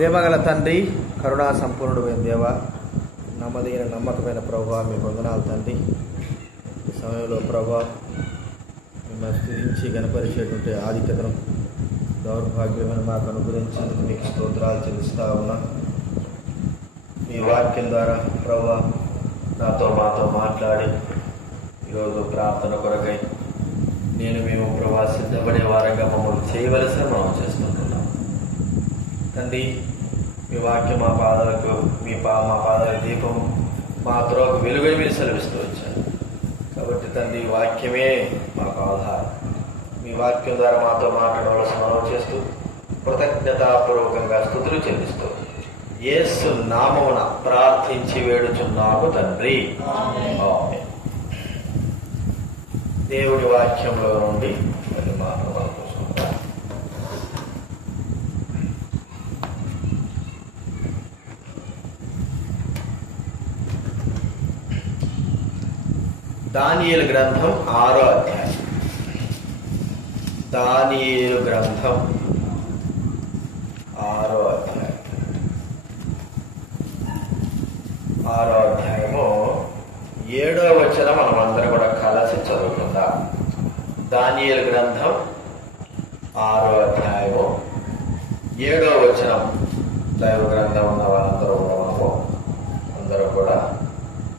ప్రేమగల తండ్రి, కరుణా సంపూర్ణుడైన దేవ, నమ్మదగిన నమ్మకమైన ప్రభువా, మీ వందనాలు తండ్రి. ఈ సమయంలో ప్రభువా, మిమ్మల్ని స్థుతించి గణపరిచేటువంటి ఆధిక్యతను దౌర్భాగ్యమైన మాకు అనుగ్రహించేందుకు మీకు స్తోత్రాలు చెల్లిస్తా ఉన్నా. మీ వాక్యం ద్వారా ప్రభువా మాతో మాట్లాడి ఈరోజు ప్రార్థన కొరకై మేము ప్రభా సిద్ధపడే వారంగా మమ్మల్ని చేయవలసిన మనం చేస్తుంటున్నాం తండ్రి. మీ వాక్యం మా పాదాలకు మా పాదాల దీపం, మా త్రోకు వెలుగుని మీరు సెలవిస్తూ వచ్చారు కాబట్టి తండ్రి, వాక్యమే మాకు ఆధారం. మీ వాక్యం ద్వారా మాతో మాట్లాడవలసిన మనం చేస్తూ కృతజ్ఞతాపూర్వకంగా స్థుతులు చెల్లిస్తూ యేసు నామమున ప్రార్థించి వేడుచున్నాము తండ్రి, ఆమేన్. దేవుడి వాక్యంలో నుండి కొన్ని మాటలు మనం చూసుకుంటాం. దానియేలు గ్రంథం 6వ అధ్యాయం. దానియేలు గ్రంథం 6వ అధ్యాయం. 6వ అధ్యాయము 7వ వచనం మనం అందరం కూడా కలిసి చదువుకుందాం. దానియేలు గ్రంథం 6వ అధ్యాయము 7వ వచనం. దైవ గ్రంథం ఉన్న వాళ్ళందరూ అందరూ కూడా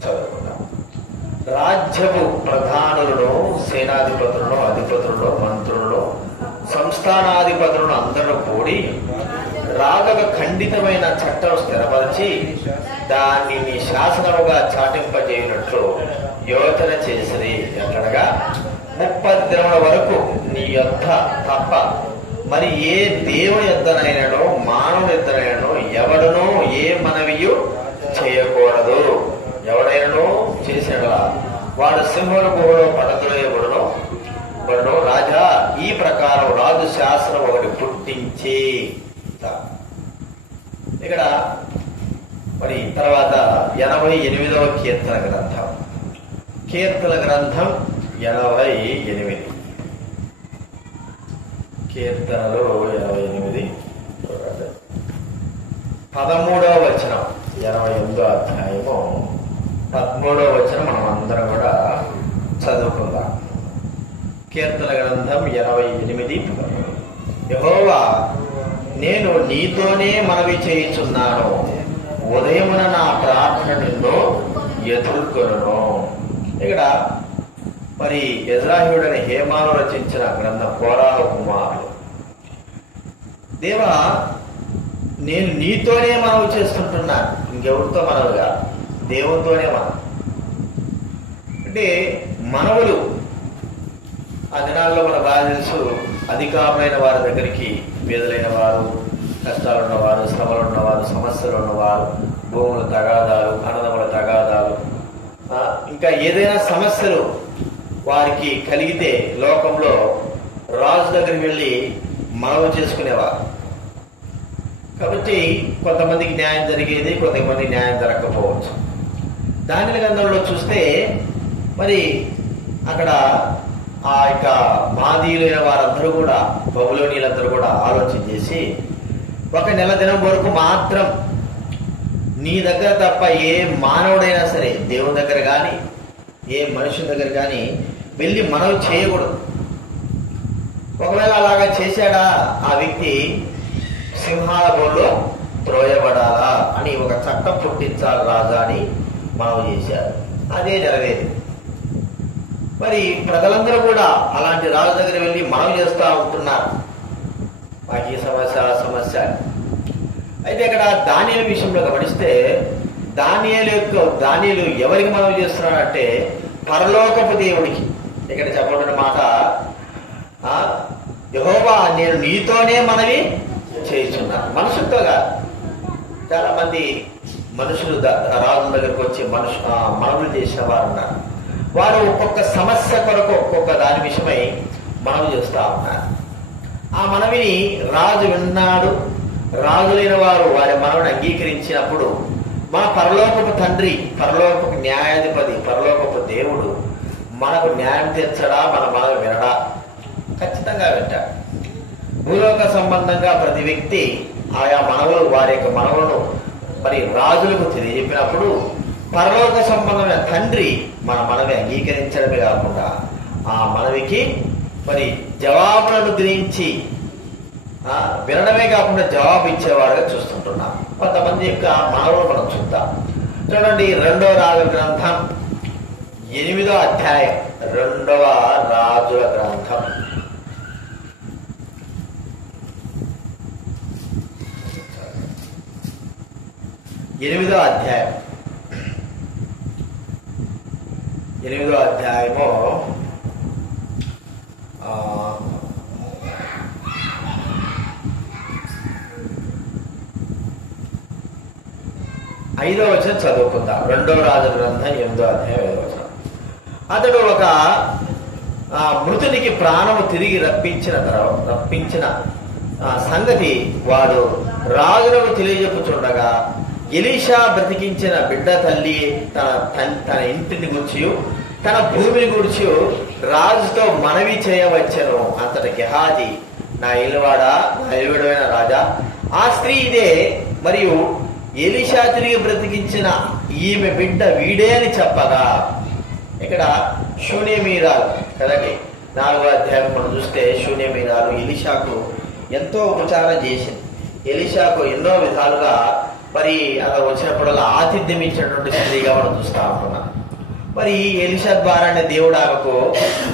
చదువుకుందాం. రాజ్యపు ప్రధానులను, సేనాధిపతులను, అధిపతులను, మంత్రులను, సంస్థానాధిపతులను అందరూ కూడి రాజుకు ఖండితమైన చట్టం స్థిరపరిచి దానిని శాసనముగా చాటింపజేయనట్లు యోచన చేసిరి. ఎట్లనగా 30 దినముల వరకు నీ యొద్ద తప్ప మరి ఏ దేవుని యొద్దనైనను మానవుని యొద్దనైనను ఎవడనూ ఏ మనవియు చేయకూడదు. ఎవడైనను చేసిన వాడు సింహల గుహలో పడద్రోయబడును. రాజా ఈ ప్రకారం రాజు శాసనం ఒకటి పుట్టించి. ఇక్కడ మరి తర్వాత 88వ కీర్తన గ్రంథం. కీర్తన గ్రంథం 88. కీర్తనలు 88 13వ వచనం. 88వ అధ్యాయము 13వ వచనం మనం అందరం కూడా చదువుకుందాం. కీర్తన గ్రంథం 88. యెహోవా, నేను నీతోనే మనవి చేయుచున్నాను, ఉదయమున నా ప్రార్థన నిన్ను ఎదుర్కొను. ఇక్కడ మరి యెజ్రాహీయుడైన హేమాను రచించిన గ్రంథం, కోరాహ కుమారుడు. దేవా, నేను నీతోనే మనవి చేస్తుంటున్నాను, ఇంకెవరితో మనవుగా, దేవునితోనే మనం. అంటే మనవులు ఆ దినాల్లో మన బాగా తెలుసు, అధికారమైన వారి దగ్గరికి పేదలైన వారు, కష్టాలు ఉన్నవారు, శ్రమలు ఉన్నవారు, సమస్యలు ఉన్నవారు, భూముల తగాదాలు, అన్నదముల తగాదాలు, ఇంకా ఏదైనా సమస్యలు వారికి కలిగితే లోకంలో రాజు దగ్గరికి వెళ్ళి మనవి చేసుకునేవారు. కాబట్టి కొంతమందికి న్యాయం జరిగేది, కొంతమందికి న్యాయం జరగకపోవచ్చు. దానిల గ్రంథంలో చూస్తే మరి అక్కడ ఆ యొక్క మాదీయులైన వారందరూ కూడా, బబులోనీలందరూ కూడా ఆలోచన చేసి 1 నెల దినం వరకు మాత్రం నీ దగ్గర తప్ప ఏ మానవుడైనా సరే దేవుని దగ్గర కానీ ఏ మనుషుల దగ్గర కానీ వెళ్ళి మనవి చేయకూడదు. ఒకవేళ అలాగా చేశాడా ఆ వ్యక్తి సింహాల బోల్లో త్రోయబడాలా అని ఒక చట్టం పుట్టించాలి రాజా అని మనవి చేశారు. అదే నెరవేరింది. మరి ప్రజలందరూ కూడా అలాంటి రాజు దగ్గర వెళ్ళి మనవి చేస్తూ ఉంటున్నారు, మాకు ఈ సమస్య ఆ సమస్య. అయితే ఇక్కడ దానియేలు విషయంలో గమనిస్తే దానియేలు ఎవరికి మనవి చేస్తున్నాడంటే పరలోకపు దేవుడికి. ఇక్కడ చెప్పబడిన మాట, యెహోవా, నేను నీతోనే మనవి చేయుచున్నాను. మనుషులతో కాదు. చాలా మంది మనుషులు రాజు దగ్గరకు వచ్చి మనవులు చేసిన వారు ఉన్నారు. వారు ఒక్కొక్క సమస్య కొరకు ఒక్కొక్క దాని విషయమై మనవి చేస్తూ ఉన్నారు. ఆ మనవిని రాజు విన్నాడు. రాజులైన వారు వారి మనవిని అంగీకరించినప్పుడు మా పరలోకపు తండ్రి, పరలోకపు న్యాయాధిపతి, పరలోకపు దేవుడు మనకు న్యాయం తీర్చడా, మన మనవి వినడా? ఖచ్చితంగా వింటాడు. భూలోక సంబంధంగా ప్రతి వ్యక్తి ఆయా మనవులు వారి యొక్క మనవులను మరి రాజులకు తెలియజెప్పినప్పుడు పరలోక సంబంధమైన తండ్రి మన మనవి అంగీకరించడమే కాకుండా ఆ మనవికి మరి జవాబులను గ్రహించి వినడమే కాకుండా జవాబు ఇచ్చేవాడుగా చూస్తుంటున్నాం. కొంతమంది యొక్క మనవులు మనం చూద్దాం. చూడండి, 2వ రాజుల గ్రంథం 8వ అధ్యాయం. 2వ రాజుల గ్రంథం 8వ అధ్యాయం. 8వ అధ్యాయము 5వ వచనం చదువుకుందాం. 2వ రాజుల గ్రంథం 8వ అధ్యాయం 5వ వచనం. అతడు ఒక మృతునికి ప్రాణము తిరిగి రప్పించిన సంగతి వాడు రాజులకు తెలియజెప్పుచుండగా ఎలీషా బ్రతికించిన బిడ్డ తల్లి తన ఇంటిని గూర్చి తన భూమిని గూర్చి రాజుతో మనవి చేయవచ్చెను. అంతట గెహాజీ, నా ఇల్లువాడా, నా ఇల్లుడైన రాజా, ఆ స్త్రీ ఇదే, మరియు ఎలీషా తిరిగి బ్రతికించిన ఈమె బిడ్డ వీడే అని చెప్పగా, ఇక్కడ శూన్యమీరాలు కదండి, 4వ అధ్యాయం మనం చూస్తే శూన్యమీరాలు ఎలీషాకు ఎంతో ఉపచారం చేసింది. ఎలీషాకు ఎన్నో విధాలుగా మరి అలా వచ్చినప్పుడల్లా ఆతిథ్యం ఇచ్చినటువంటి స్త్రీగా మనం చూస్తా ఉంటున్నాం. మరి ఎలీషా ద్వారానే దేవుడు ఆమెకు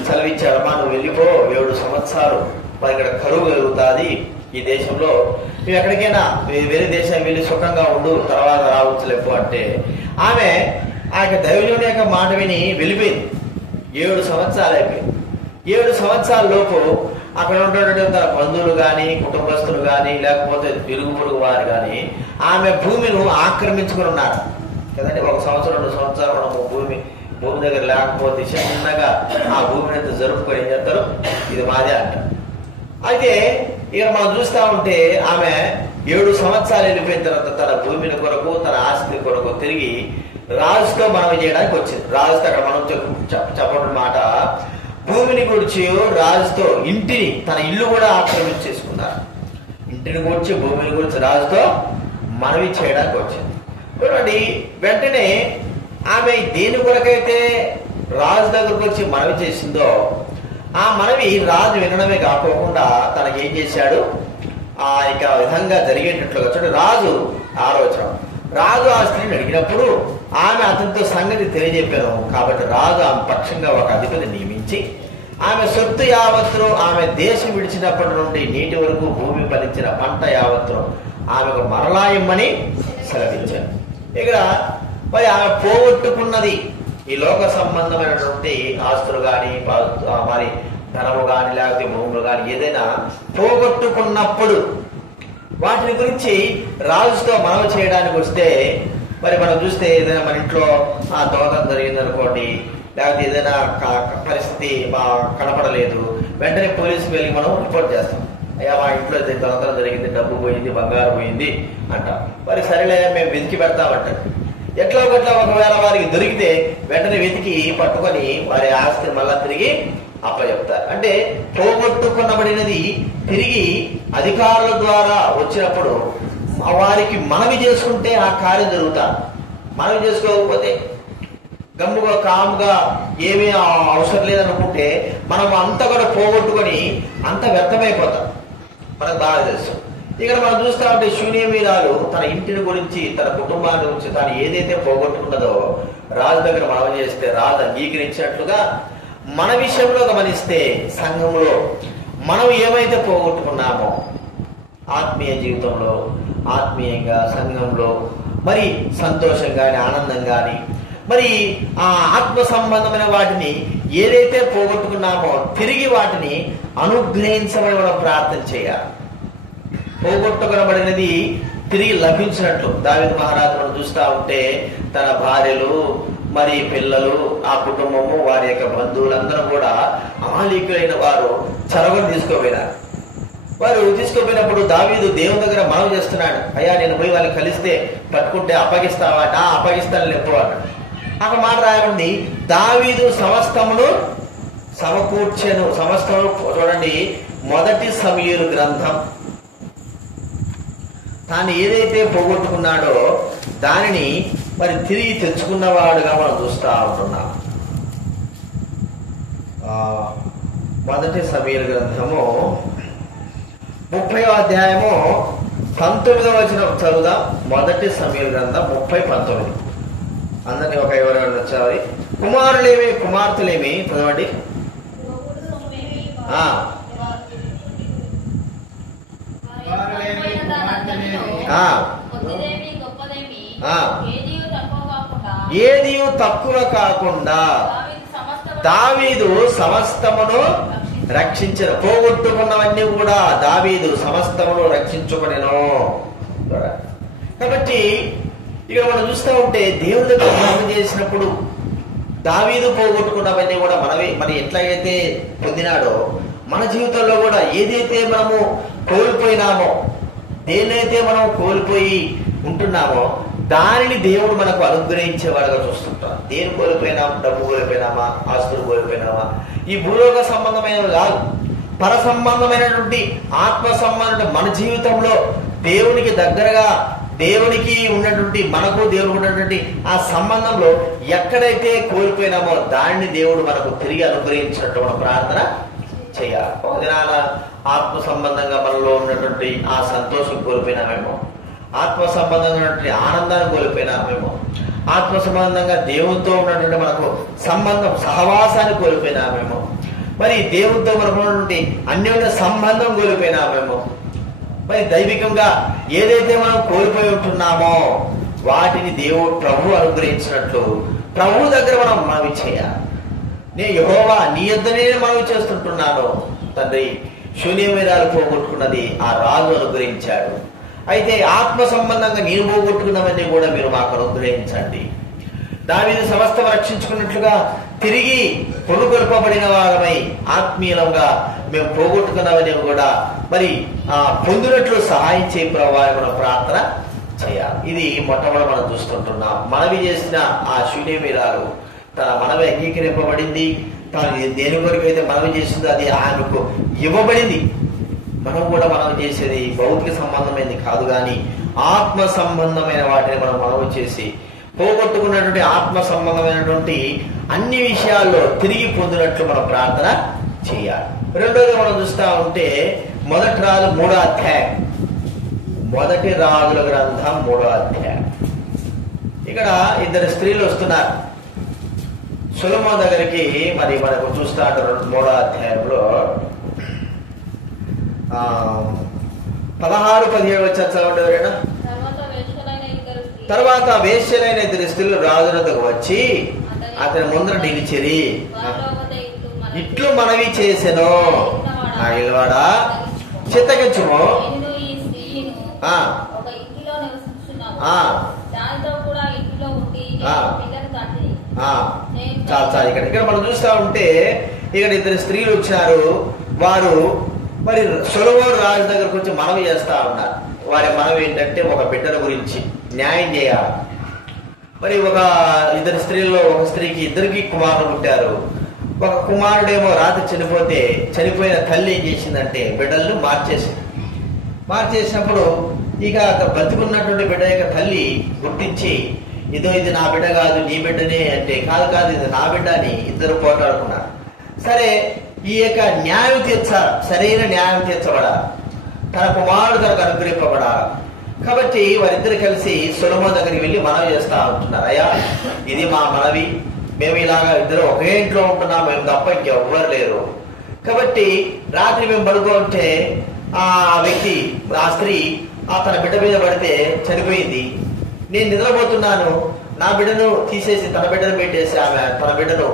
సెలవిచ్చాడమ్మా, నువ్వు వెళ్ళిపో, 7 సంవత్సరాలు మరి ఇక్కడ కరువు కలుగుతుంది ఈ దేశంలో, నువ్వు ఎక్కడికైనా వేరే దేశం వెళ్ళి సుఖంగా ఉండు, తర్వాత రావచ్చు లేపు అంటే ఆమె ఆ యొక్క దైవజనుడి యొక్క మాట విని వెళ్ళిపోయింది. 7 సంవత్సరాలు అయిపోయింది. 7 సంవత్సరాల లోపు అక్కడ ఉన్నటువంటి తన బంధువులు కానీ, కుటుంబస్తులు కానీ, లేకపోతే ఇరుగు పొరుగు వారు కానీ ఆమె భూమిని ఆక్రమించుకుని ఉన్నారు కదండి. 1 సంవత్సరం 2 సంవత్సరాలు మనం భూమి దగ్గర లేకపోతే చిన్నగా ఆ భూమిని అంతా జరుపుకొని ఏం చేస్తారు, ఇది మాదే అంటారు. అయితే ఇక్కడ మనం చూస్తా ఉంటే ఆమె 7 సంవత్సరాలు వెళ్ళిపోయిన తర్వాత తన భూమిని కొరకు, తన ఆస్తి కొరకు తిరిగి రాజుతో మనవి చేయడానికి వచ్చింది. రాజుతో అక్కడ మనం చెప్పడం మాట, భూమిని గురించి రాజుతో ఇంటిని, తన ఇల్లు కూడా ఆక్రమించేసుకున్నారు. ఇంటిని గురించి, భూమిని గురించి రాజుతో మనవి చేయడానికి వచ్చింది. చూడండి, వెంటనే ఆమె దేని కొరకైతే రాజు దగ్గరకు వచ్చి మనవి చేసిందో ఆ మనవి రాజు వినడమే కాకోకుండా తనకి ఏం చేశాడు, ఆ ఇక విధంగా జరిగేటట్లుగా చూడండి. రాజు ఆలోచన, రాజు ఆ స్త్రీని అడిగినప్పుడు ఆమె అతనితో సంగతి తెలియజెప్పాను. కాబట్టి రాజు ఆమె పక్షంగా ఒక అధిపతి నియమించి ఆమె సొత్తు యావత్తును, ఆమె దేశం విడిచినప్పటి నుండి నీటి వరకు భూమి ఫలించిన పంట యావత్తును ఆమెకు మరలా ఇమ్మని సెలవించాను. ఇక్కడ మరి ఆమె పోగొట్టుకున్నది ఈ లోక సంబంధమైనటువంటి ఆస్తులు కానీ, మరి ధనము కానీ, లేకపోతే భూములు కానీ ఏదైనా పోగొట్టుకున్నప్పుడు వాటిని గురించి రాజుతో మనవి చేయడానికి వస్తే, మరి మనం చూస్తే ఏదైనా మన ఇంట్లో దొంగతనం జరిగింది అనుకోండి, లేకపోతే ఏదైనా పరిస్థితి కనపడలేదు, వెంటనే పోలీసుకి వెళ్ళి మనం రిపోర్ట్ చేస్తాం. అయ్యా మా ఇంట్లో దొంగతనం జరిగింది, డబ్బు పోయింది, బంగారు పోయింది అంటాం. మరి సరేలే మేము వెతికి పెడతామంటారు. ఎట్లా ఒకవేళ వారికి దొరికితే వెంటనే వెతికి పట్టుకొని వారి ఆస్తిని మళ్ళా తిరిగి అప్పచెప్తారు. అంటే పోగొట్టుకునబడినది తిరిగి అధికారుల ద్వారా వచ్చినప్పుడు వారికి మనవి చేసుకుంటే ఆ కార్యం జరుగుతారు. మనవి చేసుకోకపోతే గమ్ముగా కాముగా ఏమీ అవసరం లేదనుకుంటే మనం అంతా కూడా పోగొట్టుకొని అంత వ్యర్థమైపోతాం. మనకు బాగా తెలుసు. ఇక్కడ మనం చూస్తా ఉంటే శూన్యమీరాలు తన ఇంటిని గురించి, తన కుటుంబాన్ని గురించి తాను ఏదైతే పోగొట్టుకున్నదో రాజు దగ్గర మనవి చేస్తే రాజు అంగీకరించినట్లుగా మన విషయంలో గమనిస్తే సంఘంలో మనం ఏమైతే పోగొట్టుకున్నామో ఆత్మీయ జీవితంలో, ఆత్మీయంగా సంఘంలో మరి సంతోషం కానీ, ఆనందం కానీ, మరి ఆ ఆత్మ సంబంధమైన వాటిని ఏదైతే పోగొట్టుకున్నామో తిరిగి వాటిని అనుగ్రహించమని మనం ప్రార్థన చేయాలి. పోగొట్టుకునబడినది తిరిగి లభించినట్లు దావీదు మహారాజు మనం చూస్తా ఉంటే తన భార్యలు, మరి పిల్లలు, ఆ కుటుంబము, వారి యొక్క బంధువులందరూ కూడా అమాలీకులైన వారు చెరగొని తీసుకోపోయినారు. వారు తీసుకుపోయినప్పుడు దావీదు దేవుని దగ్గర మనవి చేస్తున్నాడు, అయ్యా నేను పోయి వాళ్ళని కలిస్తే పట్టుకుంటే అప్పగిస్తావా? అప్పగిస్తాను ఎప్పుడు అన్నాడు. అక్కడ మాట రాయబడింది, దావీదు సమస్తమును సమకూర్చెను. సమస్తము చూడండి, 1 సమూయేలు గ్రంథం తాను ఏదైతే పోగొట్టుకున్నాడో దానిని మరి తిరిగి తెచ్చుకున్నవాడుగా మనం చూస్తూ ఉంటున్నాం. మొదటి సమూయేలు గ్రంథము 30వ అధ్యాయము 19వ వచనం చదువుదాం. మొదటి సమూయేలు గ్రంథం 30:19. అందరినీ ఒక ఎవరైనా చదివి. కుమారులేమి కుమార్తెలేమి చదవండి. ఏది తక్కువ కాకుండా దావీదు సమస్తమును రక్షించిన. పోగొట్టుకున్నవన్నీ కూడా దావీదు సమస్తమును రక్షించుకొనెను. కాబట్టి ఇక్కడ మనం చూస్తూ ఉంటే దేవుడి దగ్గర ప్రార్థన చేసినప్పుడు దావీదు పోగొట్టుకున్నవన్నీ కూడా మరి ఎట్లాగైతే పొందినాడో మన జీవితంలో కూడా ఏదైతే మనము కోల్పోయినామో, దేన్నైతే మనం కోల్పోయి ఉంటున్నామో దానిని దేవుడు మనకు అనుగ్రహించేవాడుగా చూస్తుంటాం. దేని కోల్పోయినామా? డబ్బు కోల్పోయినామా? ఆస్తులు కోల్పోయినామా? ఈ భూలోక సంబంధమైనవి కాదు, పర సంబంధమైనటువంటి ఆత్మ సంబంధం మన జీవితంలో దేవునికి దగ్గరగా, దేవునికి ఉన్నటువంటి, మనకు దేవుడికి ఉన్నటువంటి ఆ సంబంధంలో ఎక్కడైతే కోల్పోయినామో దాన్ని దేవుడు మనకు తిరిగి అనుగ్రహించినట్టు మనం ప్రార్థన చేయాలి. ఒక దినాల ఆత్మ సంబంధంగా మనలో ఉన్నటువంటి ఆ సంతోషం కోల్పోయినామేమో, ఆత్మ సంబంధంగా ఉన్నటువంటి ఆనందాన్ని కోల్పోయినామేమో, ఆత్మ సంబంధంగా దేవునితో ఉన్నటువంటి మనకు సంబంధం, సహవాసాన్ని కోల్పోయినామేమో, మరి దేవునితో మనకు ఉన్నటువంటి అన్యోన్య సంబంధం కోల్పోయినామేమో, మరి దైవికంగా ఏదైతే మనం కోల్పోయి ఉంటున్నామో వాటిని దేవుడు ప్రభు అనుగ్రహించినట్లు ప్రభు దగ్గర మనం మనవి చేయాలి. నేను యెహోవా నీ యొద్దనే మనవి చేస్తుంటున్నాను తండ్రి, శూన్యమేదాలు పోగొట్టుకున్నది ఆ రాజు అనుగ్రహించాడు. అయితే ఆత్మ సంబంధంగా నేను పోగొట్టుకున్నవన్నీ కూడా మీరు మాకు అనుగ్రహించండి. దావీదు సమస్తం రక్షించుకున్నట్లుగా తిరిగి కొనుగొల్పబడిన వారమై ఆత్మీయంగా మేము పోగొట్టుకున్నవన్నీ కూడా మరి పొందినట్లు సహాయం చేయ ప్రభావం మనం ప్రార్థన చేయాలి. ఇది మొట్టమొదటి మనం చూస్తుంటున్నాం. మనవి చేసిన ఆ శూన్యమేదాలు తన మనవి అంగీకరింపబడింది. తాను దేని కొరకైతే మనవి చేసిందో అది ఆమెకు ఇవ్వబడింది. మనం కూడా మనం చేసేది భౌతిక సంబంధమైనది కాదు, కానీ ఆత్మ సంబంధమైన వాటిని మనం మనవి చేసి పోగొట్టుకున్నటువంటి ఆత్మ సంబంధమైనటువంటి అన్ని విషయాల్లో తిరిగి పొందినట్లు మనం ప్రార్థన చేయాలి. రెండోది మనం చూస్తా ఉంటే మొదటి రాజు 3వ అధ్యాయం, మొదటి రాజుల గ్రంథం 3వ అధ్యాయం. ఇక్కడ ఇద్దరు స్త్రీలు వస్తున్నారు సొలొమోను దగ్గరికి. మరి మనకు చూస్తా ఉంటారు 3వ అధ్యాయంలో 16-17 వచ్చారు చదవండి ఎవరైనా. తర్వాత వేశ్యలైన ఇద్దరు స్త్రీలు రాజు వద్దకు వచ్చి అతని ముందర నిలిచిరి. ఇట్లు మనవి చేసెను, నాగిలవాడా చిత్తగించుము, చాలు. ఇక్కడ మనం చూస్తా ఉంటే ఇక్కడ ఇద్దరు స్త్రీలు వచ్చారు. వారు మరి సొలొమోను రాజు దగ్గరకు వచ్చి మనవి చేస్తా ఉన్నారు. వారి మనవి ఏంటంటే ఒక బిడ్డల గురించి న్యాయం చేయాలి. మరి ఒక ఇద్దరు స్త్రీల్లో ఒక స్త్రీకి ఇద్దరికి కుమారులు పుట్టారు. ఒక కుమారుడేమో రాత్రి చనిపోతే చనిపోయిన తల్లి ఏం చేసిందంటే బిడ్డలను మార్చేసినప్పుడు ఇక బతుకున్నటువంటి బిడ్డ యొక్క తల్లి గుర్తించి ఇది నా బిడ్డ కాదు, నీ బిడ్డనే అంటే కాదు ఇది నా బిడ్డ అని ఇద్దరు పోట్లాడుకున్నారు. సరే, ఈ యొక్క న్యాయం తీర్చాలి, సరైన న్యాయం తీర్చబడాలి, తన కుమారుడు తనకు అనుగ్రహింపబడాలి. కాబట్టి వారిద్దరు కలిసి సొలొమోను దగ్గరికి వెళ్ళి మనవి చేస్తా ఉంటున్నారు. అయ్యా, ఇది మా మనవి, మేము ఇలాగా ఇద్దరు ఒకే ఇంట్లో ఉంటున్నాం, మేము తప్ప ఇంకెవ్వరు లేరు. కాబట్టి రాత్రి మేము పడుకుంటే ఆ వ్యక్తి, ఆ స్త్రీ తన బిడ్డ మీద పడితే చనిపోయింది. నేను నిద్రపోతున్నాను, నా బిడ్డను తీసేసి తన బిడ్డను పెట్టేసి ఆమె తన బిడ్డను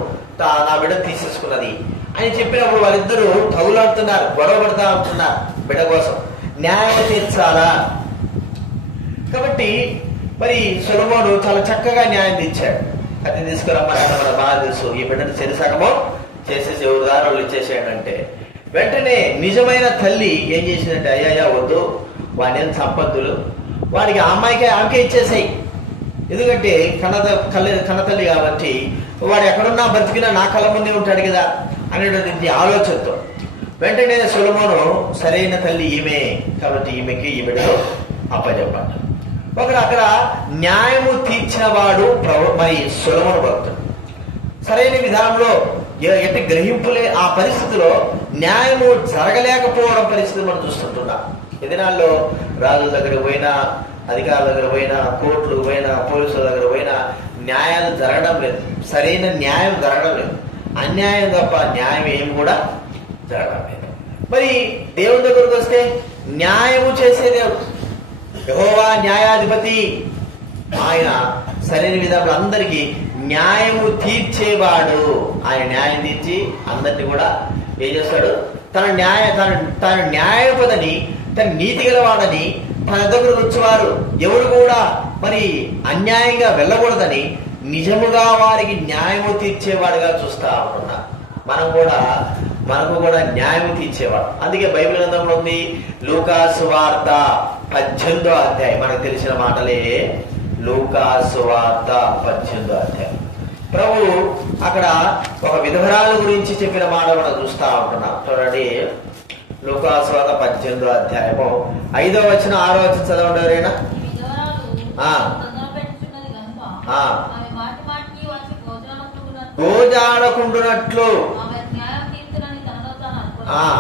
నా బిడ్డను తీసేసుకున్నది అని చెప్పినప్పుడు వాళ్ళిద్దరూ తగులాడుతున్నారు, గొడవ పడుతూ ఉంటున్నారు బిడ్డ కోసం. న్యాయం తీర్చాలా? కాబట్టి మరి సొలొమోను చాలా చక్కగా న్యాయం తీర్చాడు. అది తీసుకురమ్మని మన బాగా తెలుసు, ఈ బిడ్డను చెరిసగమో చేసేసి ఉదాహరణలు ఇచ్చేసేయండి అంటే వెంటనే నిజమైన తల్లి ఏం చేసిందంటే, అయ్యా వద్దు, వాడిని సంపత్తులు వాడికి ఆ అమ్మాయికి ఆమెకే ఇచ్చేసాయి, ఎందుకంటే కన్నతల్లి కాబట్టి వాడు ఎక్కడున్నా బతికినా నా కళ్ళ ముందే ఉంటాడు కదా అనేటువంటి ఆలోచనతో వెంటనే సొలొమోను సరైన తల్లి ఈమె కాబట్టి ఈమెకి ఈ బిడ్డను అప్పచెప్పండి. ఒకడు అక్కడ న్యాయము తీర్చిన వాడు మరి సొలొమోను భక్తుడు. సరైన విధానంలో ఎట్టి గ్రహింపులే ఆ పరిస్థితిలో న్యాయము జరగలేకపోవడం పరిస్థితి మనం చూస్తుంటున్నాం. ఈ దినాల్లో రాజుల దగ్గర పోయినా, అధికారుల దగ్గర పోయినా, కోర్టులకు పోయినా, పోలీసుల దగ్గర పోయినా న్యాయాలు జరగడం లేదు. సరైన న్యాయం జరగడం లేదు. అన్యాయం తప్ప న్యాయం ఏమి కూడా జరగడం లేదు. మరి దేవుని దగ్గరకు వస్తే న్యాయము చేసే దేవుడు యెహోవా న్యాయాధిపతి. ఆయన సరైన విధానంలో అందరికీ న్యాయము తీర్చేవాడు. ఆయన న్యాయం తీర్చి అందరినీ కూడా ఏం చేస్తాడు? తన న్యాయపదని, తన నీతి గలవాడని తన దగ్గరకు వచ్చేవారు ఎవరు కూడా మరి అన్యాయంగా వెళ్ళకూడదని నిజముగా వారికి న్యాయము తీర్చేవాడుగా చూస్తా ఉంటున్నా. మనకు కూడా న్యాయం తీర్చేవాడు. అందుకే బైబిల్ గ్రంథంలో ఉంది, లూకా సువార్త 18వ అధ్యాయం. మనకు తెలిసిన మాటలే. లూకా సువార్త 18వ అధ్యాయం. ప్రభు అక్కడ ఒక విధవరాల గురించి చెప్పిన మాట మనం చూస్తా ఉంటున్నాం. చూడండి, లూకా సువార్త 18వ అధ్యాయము 5వ వచనం 6వ వచనం చదవండి ఎవరైనా. గోజాడకుండునట్లు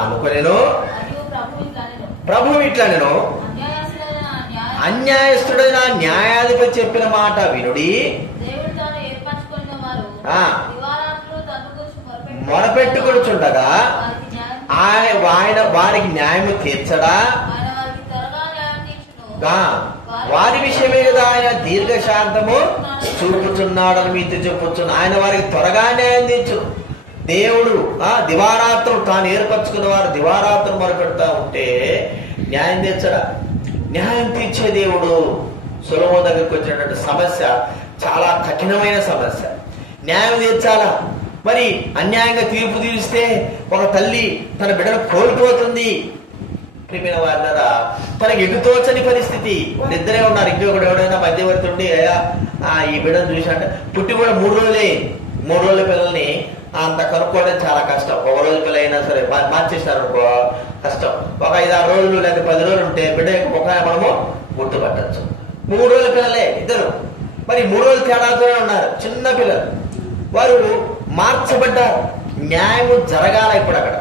అనుకునేను. ప్రభు ఇట్లా నేను అన్యాయస్తుడైన న్యాయాధిపతి చెప్పిన మాట వినుడి. మొరపెట్టుకొనుచుండగా ఆయన వారికి న్యాయము తీర్చడా? వారి విషయమే కదా ఆయన దీర్ఘశాంతము చూపుచున్నాడని మీతో చెప్పుచున్నా. ఆయన వారికి త్వరగా న్యాయం తీర్చు. దేవుడు దివారాత్రం తాను ఏర్పరచుకున్న వారు దివారాత్రం మొరపెడతా ఉంటే న్యాయం తీర్చడా? న్యాయం తీర్చే దేవుడు. సొలొమోను దగ్గరికి వచ్చినటువంటి సమస్య చాలా కఠినమైన సమస్య. న్యాయం తీర్చాలా? మరి అన్యాయంగా తీర్పు తీరిస్తే ఒక తల్లి తన బిడ్డను కోల్పోతుంది. ప్రియమైన వారినరా, తనకి ఎటుతోచని పరిస్థితి. వాళ్ళిద్దరే ఉన్నారు. ఇంకొకడు ఎవడైనా మధ్యవర్తి ఉండి ఈ బిడ్డను చూసాంటే పుట్టి కూడా 3 రోజులే. 3 రోజుల పిల్లల్ని అంత కనుక్కోవడం చాలా కష్టం. ఒక రోజు పిల్ల అయినా సరే మార్చేసినారు అనుకో కష్టం. ఒక 5-6 రోజులు లేదా 10 రోజులు ఉంటే బిడ్డ యొక్క ముఖాన్ని మనము గుర్తుపట్టచ్చు. 3 రోజుల పిల్లలే ఇద్దరు. మరి 3 రోజులు తేడాతోనే ఉన్నారు. చిన్న పిల్లలు. వారు మార్చబడ్డారు. న్యాయము జరగాల. ఇప్పుడు అక్కడ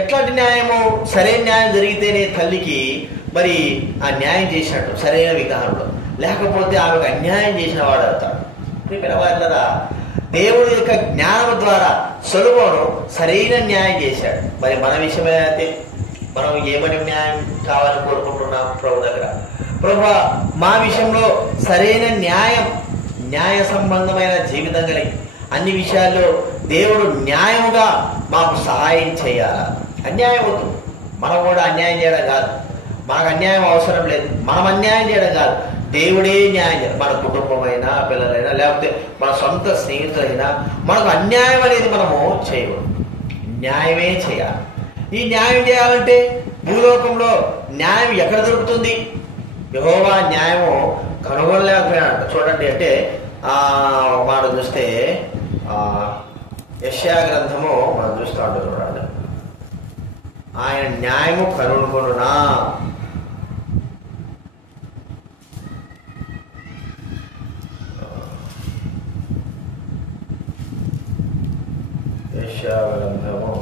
ఎట్లాంటి న్యాయము? సరైన న్యాయం జరిగితేనే తల్లికి మరి ఆ న్యాయం చేసినట్టు సరైన విధానంలో, లేకపోతే ఆమెకు అన్యాయం చేసిన వాడు అవుతాడు. ప్రియమైన వారినరా, దేవుడి యొక్క జ్ఞానం ద్వారా సొలొమోను సరైన న్యాయం చేశాడు. మరి మన విషయమే అయితే మనం ఏమని న్యాయం కావాలని కోరుకుంటున్నాం ప్రభు దగ్గర? ప్రభు, మా విషయంలో సరైన న్యాయ సంబంధమైన జీవితం కలిగి అన్ని విషయాల్లో దేవుడు న్యాయముగా మాకు సహాయం చేయాలి. అన్యాయం వద్దు. మనం కూడా అన్యాయం చేయడం కాదు. మనకు అన్యాయం అవసరం లేదు. మనం అన్యాయం చేయడం కాదు. దేవుడే న్యాయం చేయాలి. మన కుటుంబమైనా, పిల్లలైనా, లేకపోతే మన సొంత స్నేహితులైనా మనకు అన్యాయం అనేది మనము చేయకూడదు. న్యాయమే చేయాలి. ఈ న్యాయం చేయాలంటే భూలోకంలో న్యాయం ఎక్కడ దొరుకుతుంది? యెహోవా న్యాయము కనుగొనలేకపోయాడు. చూడండి, అంటే మాట చూస్తే యెషయా గ్రంథము మనం చూస్తూ ఉంటాం. చూడండి, ఆయన న్యాయము కనుగొనునా. యెషయా గ్రంథము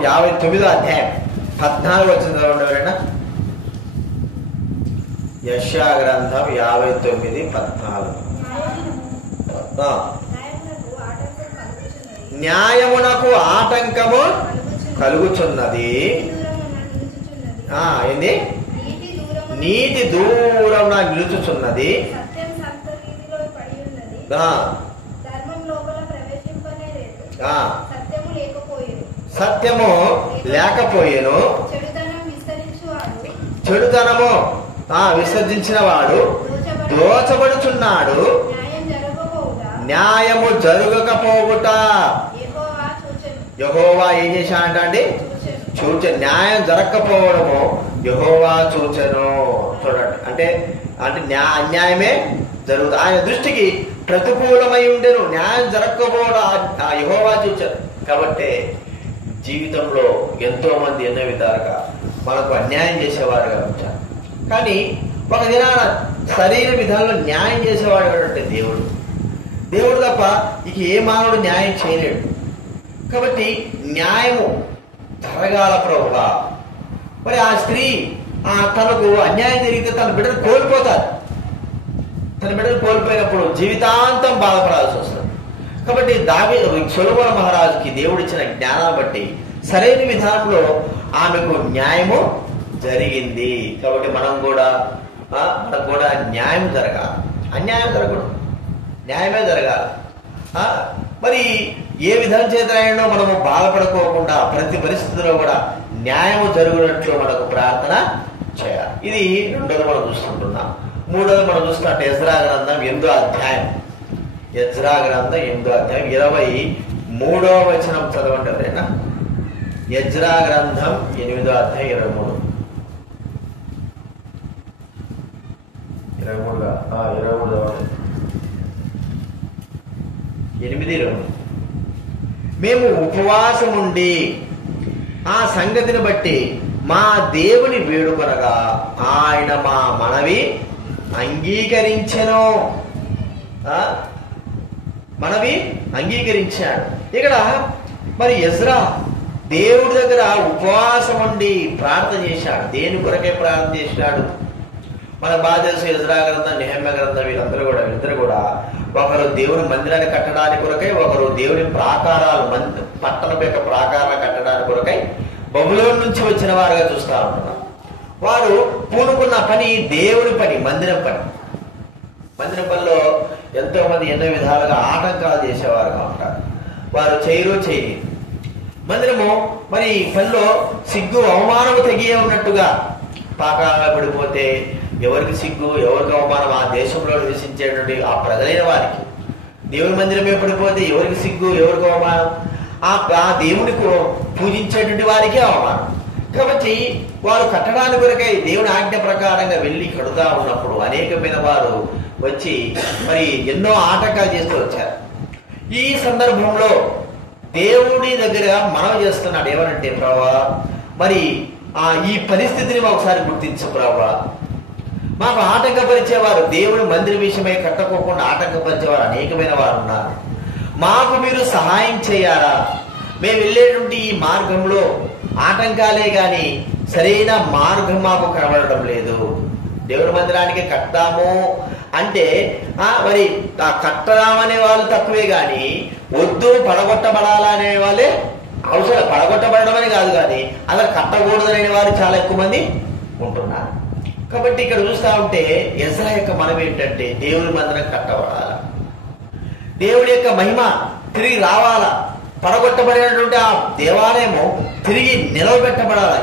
59వ అధ్యాయం 14 వచ్చిన చదవండి ఎవరైనా. యెషయా గ్రంథం 59:14. న్యాయమునకు ఆటంకము కలుగుచున్నది. ఏంది? నీతి దూరం నిలుచుచున్నది. సత్యము లేకపోయేను. చెడుతనము విసర్జించిన వాడు దోచబడుచున్నాడు. న్యాయము జరగకపోవుట యెహోవా ఏం చేశాడంట అండి? న్యాయం జరగకపోవడము యెహోవా చూచెను. చూడండి, అంటే అన్యాయమే జరుగుతుంది. ఆయన దృష్టికి ప్రతికూలమై ఉండేను, న్యాయం జరగకపోవడం ఆ యెహోవా చూచారు. కాబట్టి జీవితంలో ఎంతో మంది ఎన్నో విధాలుగా మనకు అన్యాయం చేసేవారుగా ఉంటారు. కానీ ఒక దినాన సరైన విధానంలో న్యాయం చేసేవాడు అంటే దేవుడు తప్ప ఇక ఏ మానవుడు న్యాయం చేయలేడు. కాబట్టి న్యాయము జరగాల ప్రభువా. మరి ఆ స్త్రీ తనకు అన్యాయం జరిగితే తన బిడ్డను కోల్పోతారు. తన బిడ్డను కోల్పోయినప్పుడు జీవితాంతం బాధపడాల్సి వస్తుంది. కాబట్టి సొలొమోను మహారాజుకి దేవుడిచ్చిన జ్ఞానాన్ని బట్టి సరైన విధానంలో ఆమెకు న్యాయము జరిగింది. కాబట్టి మనకు కూడా న్యాయం జరగాలి, అన్యాయం జరగకూడదు, న్యాయమే జరగాలి. మరి ఏ విధం చేతనైనా మనము బాధపడుకోకుండా ప్రతి పరిస్థితిలో కూడా న్యాయము జరుగునట్లు మనకు ప్రార్థన చేయాలి. ఇది రెండోది మనం చూస్తుంటున్నాం. మూడోది మనం చూస్తున్నట్టు ఎజ్రా గ్రంథం 8వ అధ్యాయం. ఎజ్రా గ్రంథం 8వ అధ్యాయం 23వ వచనం చదవండి ఎవరైనా. ఎజ్రా గ్రంథం 8వ అధ్యాయం 23. 8:2 మేము ఉపవాసం ఉండి ఆ సంగతిని బట్టి మా దేవుని వేడుకొనగా ఆయన మా మనవి అంగీకరించెను. మనవి అంగీకరించాడు. ఇక్కడ మరి ఎజ్రా దేవుడి దగ్గర ఉపవాసం ఉండి ప్రార్థన చేశాడు. దేని కొరకే ప్రార్థన చేశాడు? మన బాగా తెలుసు. ఎజ్రా గ్రంథం, నెహెమ్యా గ్రంథం వీళ్ళిద్దరు కూడా ఒకరు దేవుని మందిరాన్ని కట్టడానికి కొరకై, ఒకరు దేవుని ప్రాకారాలు పట్టణం యొక్క ప్రాకారాలు కట్టడానికి కొరకై బబులోను నుంచి వచ్చిన వారుగా చూస్తూ ఉంటున్నాం. వారు పూనుకున్న పని దేవుని పని, మందిరం పని. మందిరం పనిలో ఎంతో మంది ఎన్నో విధాలుగా ఆటంకాలు చేసేవారుగా ఉంటారు. వారు చేయరు. మందిరము మరి పనిలో సిగ్గు అవమానము తెగియే ఉన్నట్టుగా పాకాలలో పడిపోతే ఎవరికి సిగ్గు, ఎవరికి అవమానం? ఆ దేశంలో నివసించేటువంటి ఆ ప్రజలైన వారికి. దేవుని మందిరమే పడిపోతే ఎవరికి సిగ్గు, ఎవరికి అవమానం? ఆ దేవుని పూజించేటువంటి వారికే అవమానం. కాబట్టి వారు కట్టడానికి కొరకై దేవుని ఆజ్ఞ ప్రకారంగా వెళ్ళి కడుతూ ఉన్నప్పుడు అనేకమైన వారు వచ్చి మరి ఎన్నో ఆటంకాలు చేస్తూ వచ్చారు. ఈ సందర్భంలో దేవుడి దగ్గర మనవి చేస్తున్నాడు. ఏమనంటే, ప్రభా మరి ఈ పరిస్థితిని ఒకసారి గుర్తించు ప్రభా. మాకు ఆటంకపరిచేవారు, దేవుని మందిర విషయమై కట్టకోకుండా ఆటంకపరిచేవారు అనేకమైన వారు ఉన్నారు. మాకు మీరు సహాయం చేయాలా? మేము వెళ్ళేటువంటి ఈ మార్గంలో ఆటంకాలే గాని సరైన మార్గం మాకు కనబడటం లేదు. దేవుని మందిరానికి కట్టాము అంటే మరి కట్టడామనే వాళ్ళు తక్కువే గాని వద్దు పడగొట్టబడాలనే వాళ్ళే అవసరం. పడగొట్టబడడం అని కాదు కానీ అలా కట్టకూడదనే వారు చాలా ఎక్కువ మంది ఉంటున్నారు. కాబట్టి ఇక్కడ చూస్తా ఉంటే ఎజ్రా యొక్క మనవి ఏంటంటే దేవుని మందిరం కట్టబడాల, దేవుడి యొక్క మహిమ తిరిగి రావాలా, పడగొట్టబడినటువంటి ఆ దేవాలయము తిరిగి నిలవబెట్టబడాల.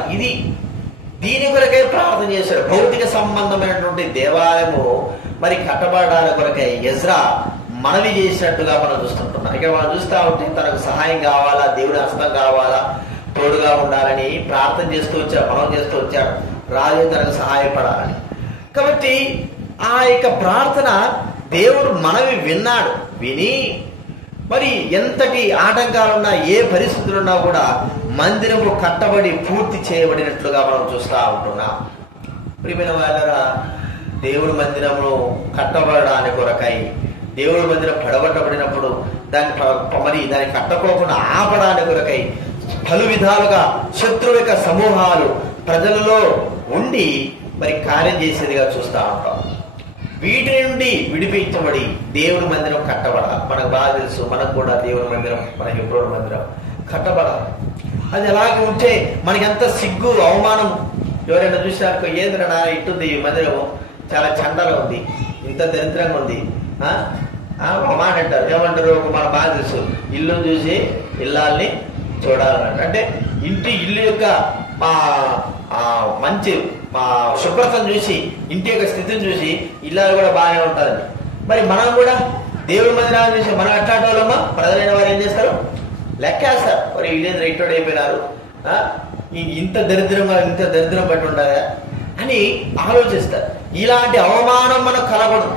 దీని కొరకై ప్రార్థన చేశాడు. భౌతిక సంబంధమైనటువంటి దేవాలయము మరి కట్టబడడానికి కొరకై ఎజ్రా మనవి చేసినట్టుగా మనం చూస్తుంటున్నాం. ఇక్కడ మనం చూస్తా ఉంటే తనకు సహాయం కావాలా, దేవుడి హస్తం కావాలా, తోడుగా ఉండాలని ప్రార్థన చేస్తూ వచ్చాడు, మనం చేస్తూ వచ్చాడు. రాజు తనకు సహాయపడాలని. కాబట్టి ఆ యొక్క ప్రార్థన దేవుడు మనవి విన్నాడు. విని మరి ఎంతటి ఆటంకాలున్నా, ఏ పరిస్థితులున్నా కూడా మందిరము కట్టబడి పూర్తి చేయబడినట్లుగా మనం చూస్తూ ఉంటున్నాం. ప్రియమైన వాళ్ళరా, దేవుడి మందిరము కట్టబడడానికి కొరకై, దేవుడి మందిరం పడగొట్టబడినప్పుడు దాన్ని కట్టకోకుండా ఆపడానికి కొరకై పలు విధాలుగా శత్రువు యొక్క సమూహాలు ప్రజలలో ఉండి మరి కార్యం చేసేదిగా చూస్తూ ఉంటాం. వీటి నుండి విడిపించబడి దేవుని మందిరం కట్టబడాలి. మనకు బాగా తెలుసు, మనకు కూడా దేవుని మందిరం, మన హెబ్రోను మందిరం కట్టబడాలి. అది ఎలాగే ఉంటే మనకి ఎంత సిగ్గు, అవమానం. ఎవరైనా చూసినారు, ఏంద్రనా ఇట్టుంది ఈ మందిరం, చాలా చండగా ఉంది, ఇంత దరిద్రంగా ఉంది, ఒక మాట అంటారు. ఏమంటారు? మన బాగా తెలుసు, ఇల్లు చూసి ఇల్లాల్ని చూడాలన్నట్టు. అంటే ఇల్లు యొక్క మంచి శుభ్రతను చూసి, ఇంటి యొక్క స్థితిని చూసి ఇల్లాలు కూడా బాగానే ఉంటుందండి. మరి మనం కూడా దేవుడి మందిరాన్ని చూసి మనం ఎట్లాంటి వాళ్ళమ్మా? ప్రజలైన వారు ఏం చేస్తారు? లెక్కేస్తారు. మరి వీళ్ళేంద్ర ఇట్టోడు అయిపోయినారు, ఇంత దరిద్రం బట్టి ఉండాలా అని ఆలోచిస్తారు. ఇలాంటి అవమానం మనకు కలగకూడదు.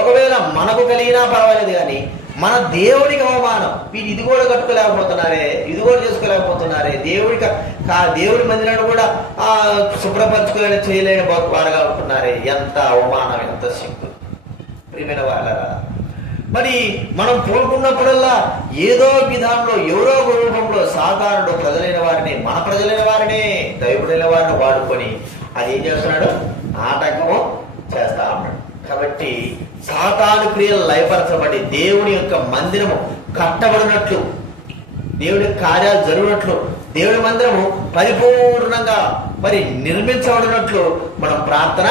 ఒకవేళ మనకు కలిగినా పర్వాలేదు, కానీ మన దేవుడికి అవమానం. వీళ్ళు ఇది కూడా కట్టుకోలేకపోతున్నారే, ఇది కూడా చేసుకోలేకపోతున్నారే, దేవుడి మందిరాన్ని కూడా శుభ్రపరచుకోలేని చేయలేని వారుగా ఉంటున్నారే. ఎంత అవమానం, ఎంత సిగ్గు ప్రియమైన వాళ్ళరా. మరి మనం కోరుకున్నప్పుడల్లా ఏదో విధానంలో ఎవరో ఒక రూపంలో సాధారణ ప్రజలైన వారిని, మన ప్రజలైన వారిని, దైవుడైన వారిని వాడుకొని అది ఏం చేస్తున్నాడు, ఆటంకము చేస్తా ఉన్నాడు. కాబట్టి సాతాను క్రియలు లయపరచబడి దేవుని యొక్క మందిరము కట్టబడినట్లు, దేవుడి కార్యాలు జరిగినట్లు, దేవుడి మందిరము పరిపూర్ణంగా మరి నిర్మించబడినట్లు మనం ప్రార్థన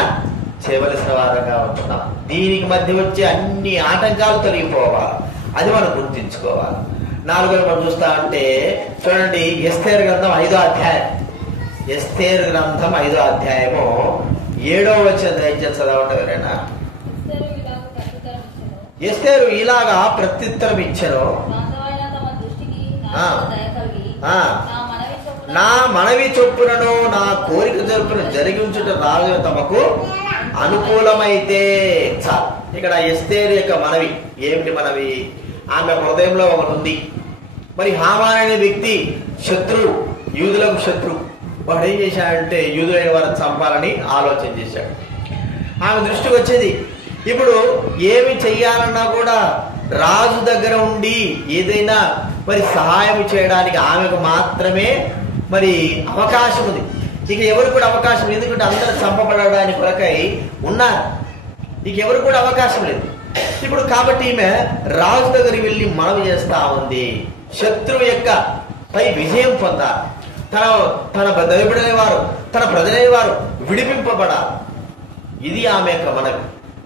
చేయవలసిన వారంగా ఉంటున్నాం. దీనికి మధ్య వచ్చే అన్ని ఆటంకాలు తొలగిపోవాలి, అది మనం గుర్తించుకోవాలి. 4వ మనం చూస్తా అంటే చూడండి, ఎస్తేరు గ్రంథం 5వ అధ్యాయం, ఎస్తేరు గ్రంథం 5వ అధ్యాయము 7వ వచనం దయచేసి చదవండి ఎవరైనా. ఎస్తేరు ఇలాగా ప్రత్యుత్తరం ఇచ్చెను, నా మనవి చొప్పునను నా కోరిక చొప్పున జరిగించుట రాజు తమకు అనుకూలమైతే చాలు. ఇక్కడ ఎస్తేరు యొక్క మనవి ఏమిటి? మనవి ఆమె హృదయంలో ఒకటి ఉంది. మరి హామాన్ అనే వ్యక్తి శత్రువు, యూదులకు శత్రువు. వాడు ఏం చేశాడంటే యూదులైన వారిని చంపాలని ఆలోచన చేశాడు. ఆమె దృష్టికి వచ్చేది ఇప్పుడు ఏమి చెయ్యాలన్నా కూడా రాజు దగ్గర ఉండి ఏదైనా మరి సహాయం చేయడానికి ఆమెకు మాత్రమే మరి అవకాశం ఉంది. ఇక ఎవరు కూడా అవకాశం, ఎందుకంటే అందరూ చంపబడడానికి కొరకై ఉన్నారు, ఇక ఎవరు కూడా అవకాశం లేదు. ఇప్పుడు కాబట్టి ఈమె రాజు దగ్గరికి వెళ్ళి మనవి చేస్తా ఉంది, శత్రువు యొక్క పై విజయం పొందాలి, తన దైవుడైన వారు, తన ప్రజలైన వారు విడిపింపబడాలి. ఇది ఆమె యొక్క మనవి.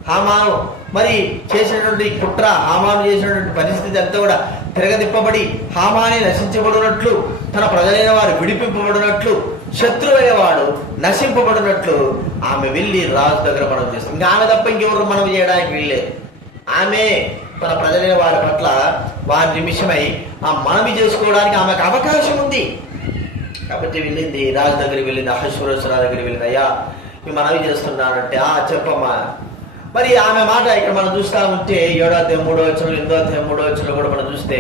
హామాను మరి చేసినటువంటి కుట్ర, హామాను చేసినటువంటి పరిస్థితి అంతా కూడా తిరగదిప్పబడి హామానే నశించబడినట్లు, తన ప్రజలైన వారు విడిపింపబడినట్లు, శత్రువైన వాడు నశింపబడినట్లు ఆమె వెళ్ళి రాజు దగ్గర మనం చేస్తుంది. ఇంకా ఆమె తప్ప ఇంకెవరు మనం చేయడానికి వెళ్ళలేదు. ఆమె తన ప్రజలైన వారి పట్ల వారి నిమిషమై ఆ మనవి చేసుకోవడానికి ఆమెకు అవకాశం ఉంది. కాబట్టి వెళ్ళింది, రాజు దగ్గరికి వెళ్ళింది, అహశ్వరోషురాజు దగ్గరికి వెళ్ళింది. అయ్యా ఈ మనవి చేస్తున్నానంటే చెప్పమ్మా. మరి ఆమె మాట ఇక్కడ మనం చూస్తా ఉంటే 7వ అధ్యాయం 3వ వచనం, 8వ అధ్యాయం 3వ వచనం కూడా మనం చూస్తే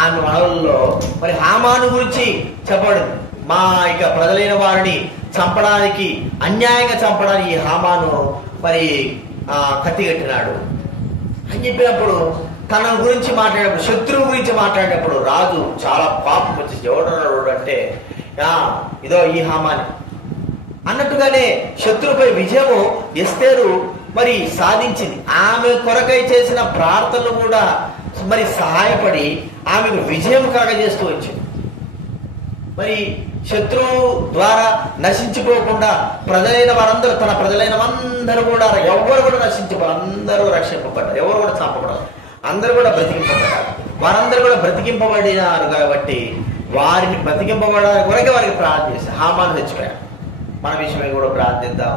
ఆమె మనవుల్లో మరి హామాను గురించి చెప్పబడింది. మా ఇక ప్రజలైన వారిని చంపడానికి, అన్యాయంగా చంపడానికి ఈ హామాను మరి కత్తిగట్టినాడు అని చెప్పినప్పుడు, తన గురించి మాట్లాడినప్పుడు, శత్రువు గురించి మాట్లాడినప్పుడు రాజు చాలా పాపం వచ్చేసి ఎవడన్నాడు అంటే ఇదో ఈ హామాని అన్నట్టుగానే శత్రువుపై విజయము ఎస్తేరు మరి సాధించింది. ఆమె కొరకై చేసిన ప్రార్థనలు కూడా మరి సహాయపడి ఆమెకు విజయం కలగజేస్తూ వచ్చింది. మరి శత్రువు ద్వారా నశించిపోకుండా ప్రజలైన వారందరూ, తన ప్రజలైన అందరూ కూడా, ఎవరు కూడా నశించిపోరు, అందరూ రక్షింపబడ్డారు, ఎవరు కూడా చంపబడరు, అందరూ కూడా బ్రతికింపబడ్డారు. వారందరూ కూడా బ్రతికింపబడినారు కాబట్టి వారిని బ్రతికింపబడడానికి కొరకే వారికి ప్రార్థన చేశారు. హామాను తెచ్చిపోయాడు. మన విషయమై కూడా ప్రార్థిద్దాం.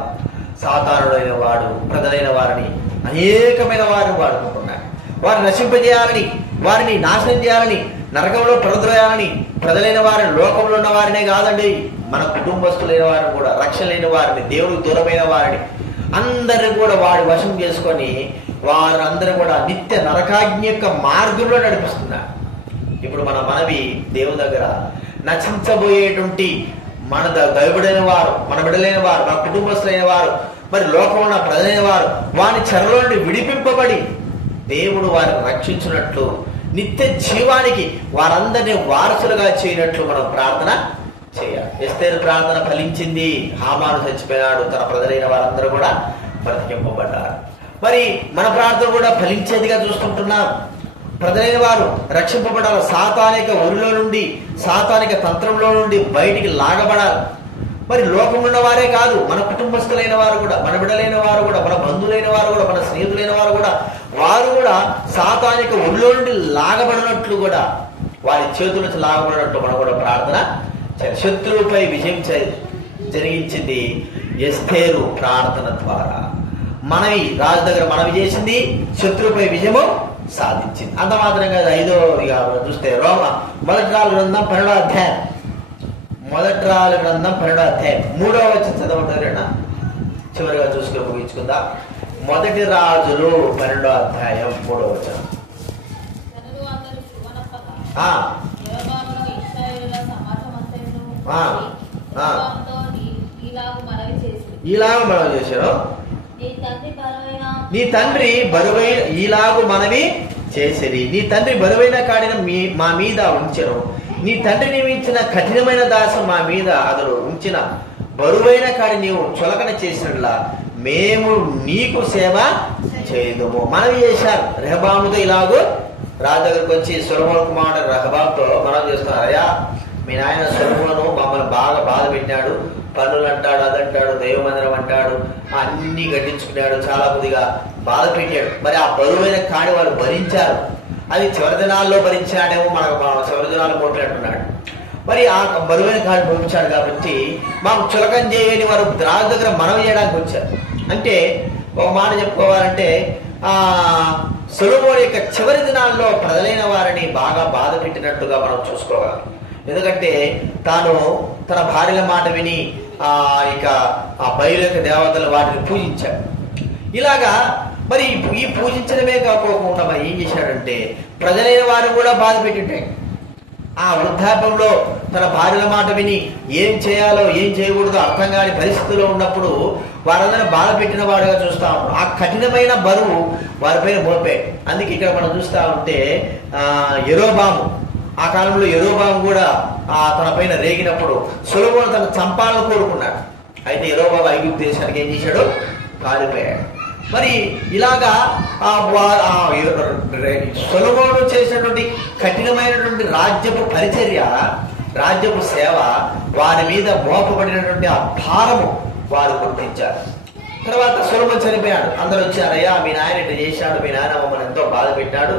సాతానుడైన వాడు ప్రజలైన వారిని, అనేకమైన వారిని వాడుకుంటున్నాడు. వారిని నశింపజేయాలని, వారిని నాశనం చేయాలని, నరకంలో పడద్రోయాలని, ప్రజలైన వారిని, లోకంలో ఉన్న వారినే కాదండి, మన కుటుంబస్తులైన వారిని కూడా, రక్షణ లేని వారిని, దేవుడికి దూరమైన వారిని అందరినీ కూడా వాడి వశం చేసుకొని వారందరూ కూడా నిత్య నరకాగ్ని యొక్క మార్గంలో నడిపిస్తున్నారు. ఇప్పుడు మన మనవి దేవుని దగ్గర నశించబోయేటువంటి మన దైవుడైన వారు, మన బిడ్డలైన వారు, మన కుటుంబస్తులైన వారు, మరి లోకంలో ఉన్న ప్రజలైన వారు వారి చెరలో నుండి విడిపింపబడి దేవుడు వారిని రక్షించినట్లు, నిత్య జీవానికి వారందరినీ వారసులుగా చేయనట్లు మనం ప్రార్థన చేయాలి. ఎస్తేరు ప్రార్థన ఫలించింది. హామాను చచ్చిపోయినాడు, తన ప్రజలైన వారందరూ కూడా బ్రతికింపబడ్డారు. మరి మన ప్రార్థన కూడా ఫలించేదిగా చూస్తుంటున్నాం. ప్రజలైన వారు రక్షింపబడాలి. సాతానిక ఊరిలో నుండి, సాతానిక తంత్రంలో నుండి బయటికి లాగబడాలి. మరి లోకంలో ఉన్న వారే కాదు, మన కుటుంబస్తులైన వారు కూడా, మన బిడ్డలైన వారు కూడా, మన బంధువులైన వారు కూడా, మన స్నేహితులైన వారు కూడా, వారు కూడా సాతానిక ఊరిలో నుండి లాగబడినట్లు కూడా, వారి చేతుల నుంచి లాగబడినట్లు మనం కూడా ప్రార్థన చేయాలి. శత్రువుపై విజయం జరిగించింది ఎస్తేరు ప్రార్థన ద్వారా. మనవి రాజు దగ్గర మనవి చేసింది, శత్రువుపై విజయము సాధించింది. అంత మాత్రంగా 5వదిగా చూస్తే మొదటి రాళ్ళ గ్రంథం 12వ అధ్యాయం, మొదటి రాళ్ళ గ్రంథం 12వ అధ్యాయం 3వ వచనం చదవటం చివరిగా చూసుకుని ముగించుకుందాం. మొదటి రాజులు 12వ అధ్యాయం 3వ వచనం. ఈలాగు మనవి చేశారు, నీ తండ్రి బరువైన ఈలాగు మనవి చేసిరి, నీ తండ్రి బరువైన కాడిన మా మీద ఉంచెను, నీ తండ్రి నియమించిన కఠినమైన దాసం మా మీద అతడు ఉంచిన బరువైన కాడి నీవు చులకన చేసినట్లా మేము నీకు సేవ చేయదుము. మనవి చేశారు రెహబాముతో. ఇలాగూ రాజు దగ్గరకు వచ్చి సొలొమోను కుమారుడు రెహబాముతో మనం చేస్తున్నారు, అయ్యా మీ నాయన సొలొమోను మమ్మల్ని బాగా బాధ పెట్టినాడు, పన్నులు అంటాడు, అదంటాడు, దైవమందిరం అంటాడు, అన్ని గడ్డించుకున్నాడు, చాలా కొద్దిగా బాధ పెట్టాడు. మరి ఆ బరువైన కాడి వారు భరించారు. అది చివరి దినాల్లో భరించాడేమో, మనకు చివరి దినాల్లో పోయినట్టున్నాడు. మరి ఆ బరువైన కాడి భరించాడు కాబట్టి మాకు చులకం చేయని వారు రాజు దగ్గర మనవి చేయడానికి వచ్చారు. అంటే ఒక మాట చెప్పుకోవాలంటే సొలొమోను యొక్క చివరి దినాల్లో ప్రజలైన వారిని బాగా బాధ పెట్టినట్టుగా మనం చూసుకోవాలి. ఎందుకంటే తాను తన భార్యల మాట విని ఇక ఆ బయలు యొక్క దేవతలు వాటిని పూజించాడు. ఇలాగా మరి ఈ పూజించడమే కాకోకుండా మరి ఏం చేశాడంటే ప్రజలైన వారిని కూడా బాధ పెట్టింటాయి. ఆ వృద్ధాప్యంలో తన భార్యల మాట విని ఏం చేయాలో ఏం చేయకూడదో అర్థం కాని పరిస్థితుల్లో ఉన్నప్పుడు వారందరినీ బాధ పెట్టిన వాడుగా చూస్తా ఉంటాం. ఆ కఠినమైన బరువు వారిపైన మోపాడు. అందుకే ఇక్కడ మనం చూస్తా ఉంటే యెరోబాము, ఆ కాలంలో యెరోబాము కూడా తన పైన రేగినప్పుడు సొలొమోను తన చంపాలను కోరుకున్నాడు. అయితే యెరోబాము ఐగుప్తు దేశానికి ఏం చేశాడు? పారిపోయాడు. మరి ఇలాగా సొలొమోను చేసినటువంటి కఠినమైనటువంటి రాజ్యపు పరిచర్య, రాజ్యపు సేవ వారి మీద మోపబడినటువంటి ఆ భారము వారు గుర్తించారు. తర్వాత సొలొమోను చనిపోయాడు. అందరూ వచ్చారయ్యా మీ నాయన ఇట్లా చేశాడు, మీ నాయన మమ్మల్ని ఎంతో బాధ పెట్టాడు,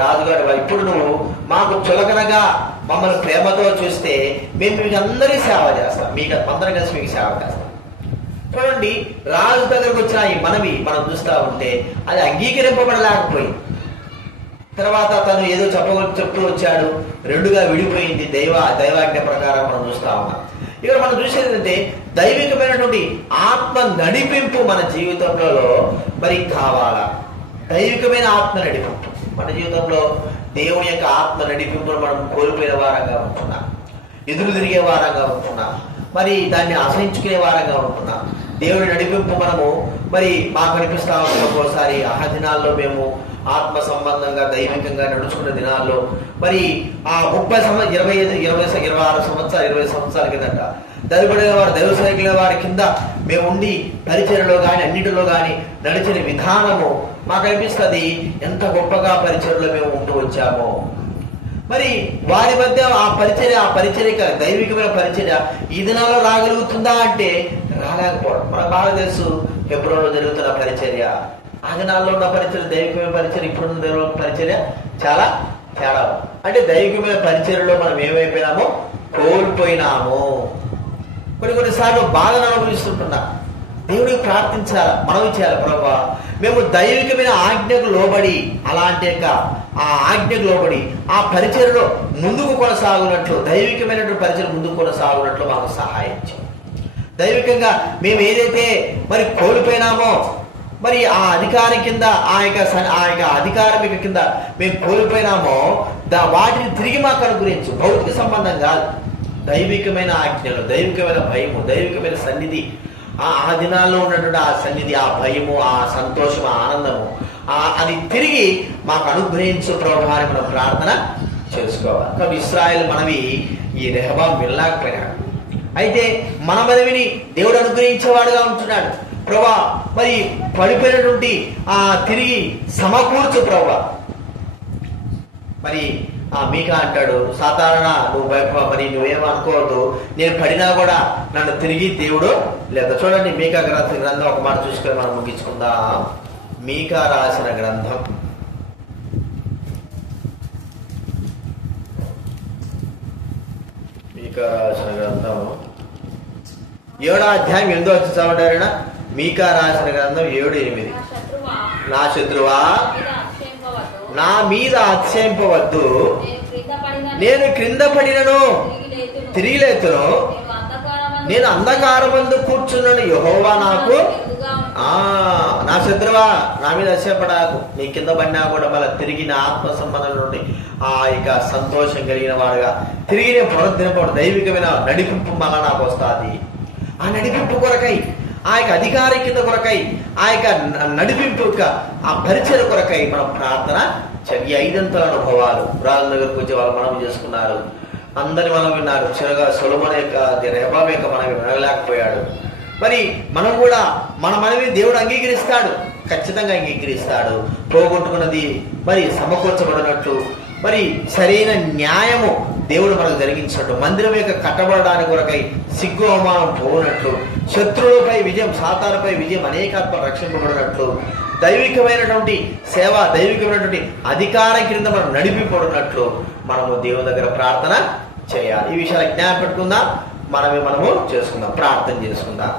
రాజుగారు ఇప్పుడు నువ్వు మాకు చులకనగా మమ్మల్ని ప్రేమతో చూస్తే మేము మీకు అందరికీ సేవ చేస్తాం, మీకు అందరం కలిసి మీకు సేవ చేస్తాం. చూడండి, రాజు దగ్గరకు వచ్చిన ఈ మనవి మనం చూస్తా ఉంటే అది అంగీకరింపబడలేకపోయింది. తర్వాత తను ఏదో చెప్తూ వచ్చాడు, రెండుగా విడిపోయింది. దైవాజ్ఞ ప్రకారం మనం చూస్తా ఉన్నాం. ఇక్కడ మనం చూసేది ఏంటంటే దైవికమైనటువంటి ఆత్మ నడిపింపు మన జీవితంలో మరి కావాలా. దైవికమైన ఆత్మ నడిపింపు మన జీవితంలో, దేవుని యొక్క ఆత్మ నడిపింపును మనం కోల్పోయిన వారంగా ఉంటున్నాం, ఎదురు తిరిగే వారంగా ఉంటున్నాం, మరి దాన్ని అసహించుకునే వారంగా ఉంటున్నాం. దేవుని నడిపింపు మనము మరి మాకు అనిపిస్తా ఉంటాం. ఒక్కోసారి ఆ దినాల్లో మేము ఆత్మ సంబంధంగా దైవికంగా నడుచుకున్న దినాల్లో మరి ఆ 30 సంవత్సరాలు 25, 26 సంవత్సరాలు 20 సంవత్సరాల కిందట దైవపడిన వారు దైవ సైకిల వారి కింద మేము ఉండి పరిచర్యలో కానీ అన్నిటిలో కానీ నడిచిన విధానము మాకు అనిపిస్తుంది ఎంత గొప్పగా పరిచర్యలో మేము ఉంటూ వచ్చామో. మరి వారి మధ్య ఆ పరిచర్య దైవికమైన పరిచర్య ఈ దినాల్లో రాగలుగుతుందా అంటే రాలేకపోవడం. మనకు బాగా తెలుసు హెబ్రోన్లో జరుగుతున్న పరిచర్య, ఆ దినాల్లో ఉన్న పరిచర్య, దైవికమైన పరిచర్య, ఇప్పుడున్న దైవ పరిచర్య చాలా తేడా. అంటే దైవికమైన పరిచర్యలో మనం ఏమైపోయినామో కోల్పోయినాము. కొన్నిసార్లు బాధను అనుభవిస్తుంటున్నాం. దేవుడికి ప్రార్థించాలి, మనవి చేయాలి, ప్రభువా మేము దైవికమైన ఆజ్ఞకు లోబడి అలాంటి ఆ ఆజ్ఞకు లోబడి ఆ పరిచర్యలో ముందుకు కొనసాగునట్లు, దైవికమైనటువంటి పరిచయం ముందుకు కొనసాగునట్లు మాకు సహాయం చేయాలి. దైవికంగా మేము ఏదైతే మరి కోల్పోయినామో మరి ఆ అధికారం కింద ఆ యొక్క అధికారం కింద మేము కోల్పోయినామో వాటిని తిరిగి మాకు అనుగ్రహించు. భౌతిక సంబంధం కాదు, దైవికమైన ఆజ్ఞలు, దైవికమైన భయము, దైవికమైన సన్నిధి, ఆ దినాల్లో ఉన్నటువంటి ఆ సన్నిధి, ఆ భయము, ఆ సంతోషం, ఆ ఆనందము అది తిరిగి మాకు అనుగ్రహించు ప్రభువా అని మనం ప్రార్థన చేసుకోవాలి. కాబట్టి ఇశ్రాయేలు మనవి ఈ రెహబాము వినలేకపోయినాడు. అయితే మన మనవిని దేవుడు అనుగ్రహించేవాడుగా ఉంటున్నాడు. ప్రభువా మరి పడిపోయినటువంటి తిరిగి సమకూర్చు ప్రభువా. మరి మీకా అంటాడు, సాధారణ నువ్వు మరి నువ్వేమనుకోవద్దు, నేను పడినా కూడా నన్ను తిరిగి దేవుడు లేదా. చూడండి మీకా గ్రంథం ఒక మాట చూసుకొని మనం ముగించుకుందాం. మీకా రాసిన గ్రంథం 7వ అధ్యాయం 8వ వచనం చదవండి. మీకా రాసిన గ్రంథం 7:8. నా శత్రువా నా మీద అతిశయింపవద్దు, నేను క్రింద పడినను తిరిగి లేతును, నేను అంధకారమందు కూర్చున్నాను, యెహోవా నాకు నా శత్రువా నా మీద అసహ్యపడాకు, నీ కింద పడినా కూడా మళ్ళీ తిరిగి నా ఆత్మ సంబంధం నుండి ఇక సంతోషం కలిగిన వాడుగా తిరిగి నేను పునరుద్ధరింపబడు దైవికమైన నడిపింపు మళ్ళా నాకు వస్తుంది. ఆ నడిపింపు కొరకై, ఆ యొక్క అధికారి కింద కొరకై, ఆ యొక్క నడిపింపు యొక్క ఆ పరిచయ కొరకై మనం ప్రార్థన ఈ 5 అనుభవాలు రాజు దగ్గరకు వచ్చే వాళ్ళు మనం చేసుకున్నారు. అందరి మనం విన్నారు. చిరగా సొలొమోను యొక్క రెహబాము యొక్క మనం వినలేకపోయాడు. మరి మనం కూడా మన మనవి దేవుడు అంగీకరిస్తాడు, ఖచ్చితంగా అంగీకరిస్తాడు. పోగొట్టుకున్నది మరి సమకూర్చబడినట్లు, మరి సరైన న్యాయము దేవుడు మనకు జరిగించినట్టు, మందిరం యొక్క కట్టబడడానికి కొరకై సిగ్గు అవమానం పోనట్లు, శత్రువులపై విజయం, సాతానుపై విజయం, అనేకాత్మ రక్షింపబడినట్లు, దైవికమైనటువంటి సేవ, దైవికమైనటువంటి అధికారం క్రింద మనం నడిపింపబడినట్లు మనము దేవుని దగ్గర ప్రార్థన చేయాలి. ఈ విషయాలు జ్ఞాపకం పెట్టుకుందాం. మనము చేసుకుందాం, ప్రార్థన చేసుకుందాం.